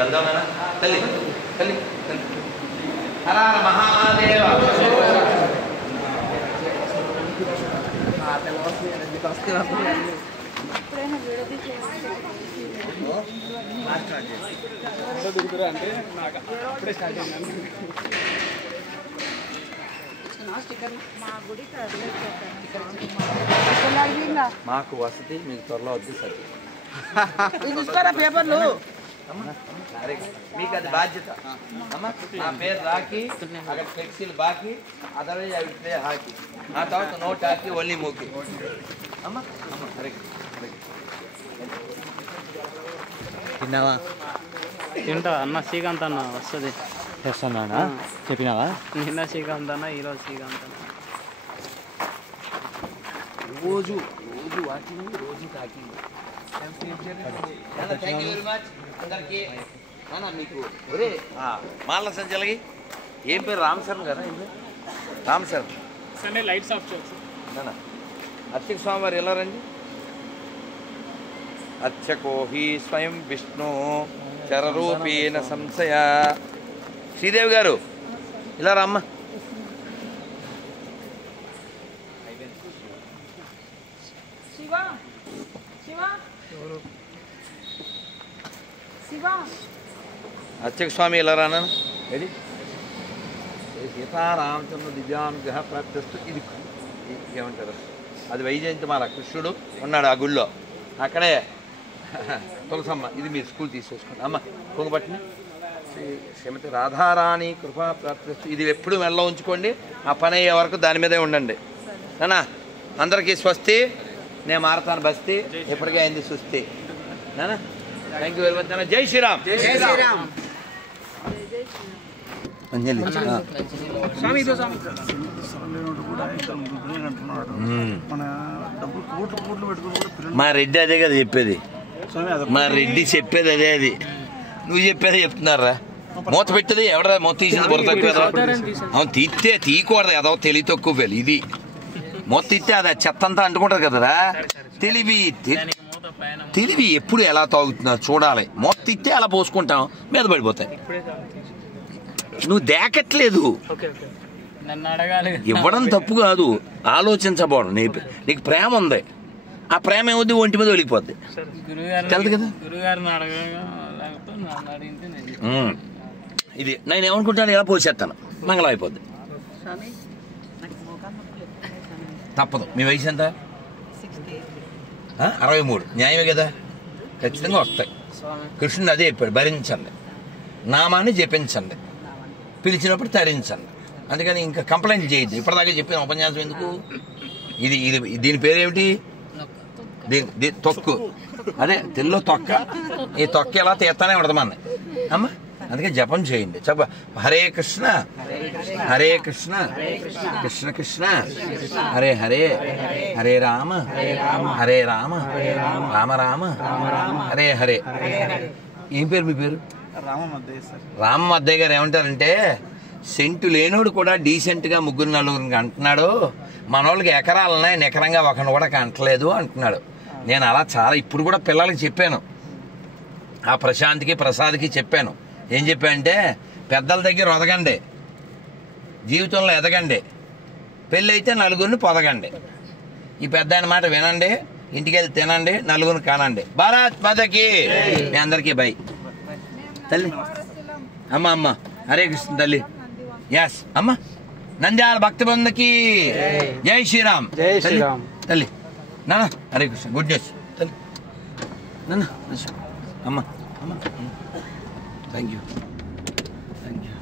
వెళ్దామేనా తల్లి తల్లి హర హర మహాదేవ. అంటే నాకు అప్పుడే స్టార్ట్ అయిందండి. మాకు వసతి మీకు త్వరలో వద్దు సరే పేపర్లు మీకు అది బాధ్యత అమ్మా. నా పేరు రాకి, అక్కడ ఫ్లెక్సీలు బాకి, అదర్వైజ్ అవి ప్లే హాకీ. ఆ తర్వాత నోట్ హాకీ ఓన్లీ మూకీ అమ్మా. అమ్మ కరెక్ట్ తిన్నావా? తింటా అన్న. శ్రీకాంత్ అన్న వస్తుంది చేస్తున్నానా? చెప్పినావా? నిన్న శ్రీకాంత్ అన్న, ఈరోజు శ్రీకాంత్ అన్న. రోజు రోజు వాకింగ్, రోజు talking. Thank you very much అందరికీ. మీకు ఒరే మాల సంచలకి ఏం పేరు? రామ్ శరణ్ కదా? ఏం పేరు? Ram Sharan. Sunday lights off చేయాలి. అర్చక స్వామివారు ఎలా రండి? అర్చకో హి స్వయం విష్ణు చరరూపేణ సంశయ. శ్రీదేవి గారు ఇలా రామ్మ. అర్చక స్వామి ఇలా రానా? రెడీ? సీతారామచంద్ర దివ్యానుగ్రహ ప్రాప్తిస్తూ. ఇది ఏమంటారు? అది వైజయంతిమాల కృష్ణుడు ఉన్నాడు ఆ గుళ్ళో, అక్కడే తులసమ్మ. ఇది మీరు స్కూల్ తీసేసుకోండి అమ్మ. పొంగబట్టిన శ్రీమతి రాధారాణి కృపా ప్రాప్తిస్తూ. ఇది ఎప్పుడు మెల్ల ఉంచుకోండి, ఆ పని అయ్యే వరకు దాని మీదే ఉండండి. నానా అందరికీ స్వస్తి. నేను మారతాను బస్తీ, ఎప్పటికే అయింది సుస్థి. నానా థ్యాంక్ యూ వెరీ మచ్. జై శ్రీరామ్. జై శ్రీరామ్. మా రెడ్డి అదే కదా చెప్పేది. మా రెడ్డి చెప్పేది అదే. అది నువ్వు చెప్పేది చెప్తున్నారా? మూత పెట్టేది ఎవడ? మూత తీసింది బుర్ర తక్కువ. అవును తీస్తే తీయకూడదు, ఏదో తెలివి తక్కువ. ఇది మూత తీస్తే అది చెత్త అంతా అంటుకుంటుంది కదరా. తెలివి ఎప్పుడు ఎలా తాగుతున్నారు చూడాలి. మూత తీస్తే అలా పోసుకుంటాం, మీద పడిపోతాయి. నువ్వు దేకట్లేదు. ఇవ్వడం తప్పు కాదు, ఆలోచించబోవడం. నీకు ప్రేమ ఉంది, ఆ ప్రేమ ఏమవుద్ది? ఒంటి మీద వెళ్ళిపోద్ది. తెలుదు కదా. ఇది నేను ఏమనుకుంటాను, ఇలా పోసేస్తాను, మంగళం అయిపోద్ది. తప్పదు. మీ వయసు ఎంత? 63. న్యాయమే కదా, ఖచ్చితంగా వస్తాయి. కృష్ణుడు అదే చెప్పాడు, భరించండి, నామాన్ని జపించండి, పిలిచినప్పుడు తరించండి. అందుకని ఇంకా కంప్లైంట్ చేయొద్దు. ఇప్పటిదాకా చెప్పిన ఉపన్యాసం ఎందుకు? ఇది ఇది దీని పేరేమిటి? తొక్కు. అదే తెల్లో తొక్క. ఈ తొక్క ఎలా తీస్తానే ఉండదు మన అమ్మ. అందుకే జపం చేయండి. చెప్ప హరే కృష్ణ హరే కృష్ణ కృష్ణ కృష్ణ హరే హరే హరే రామ హరే రామ రామ రామ హరే హరే. ఏం పేరు మీ పేరు? రామ మద్దయ్య గారు ఏమంటారంటే, సెంటు లేనోడు కూడా డీసెంట్గా 3-4 అంటున్నాడు, మనోళ్ళకి ఎకరాలున్నాయి, నికరంగా ఒకరిని కూడా అంటలేదు అంటున్నాడు. నేను అలా చాలా ఇప్పుడు కూడా పిల్లలకి చెప్పాను. ఆ ప్రశాంత్కి ప్రసాద్కి చెప్పాను. ఏం చెప్పానంటే, పెద్దల దగ్గర ఒదగండి, జీవితంలో ఎదగండి, పెళ్ళి అయితే నలుగురిని పొదగండి. ఈ పెద్ద ఆయన మాట వినండి, ఇంటికి వెళ్ళి తినండి, నలుగురిని కానండి. భారత్ మాతకి. మీ అందరికీ బై. తల్లి అమ్మ అమ్మ హరే కృష్ణ తల్లి. ఎస్ అమ్మ. నంద్యాల భక్తి బృందకి జై శ్రీరామ్. జై శ్రీరామ్. తల్లి నాన్న హరే కృష్ణ. గుడ్ న్యూస్ తల్లి. నాన్న అమ్మ అమ్మ థ్యాంక్ యూ థ్యాంక్ యూ.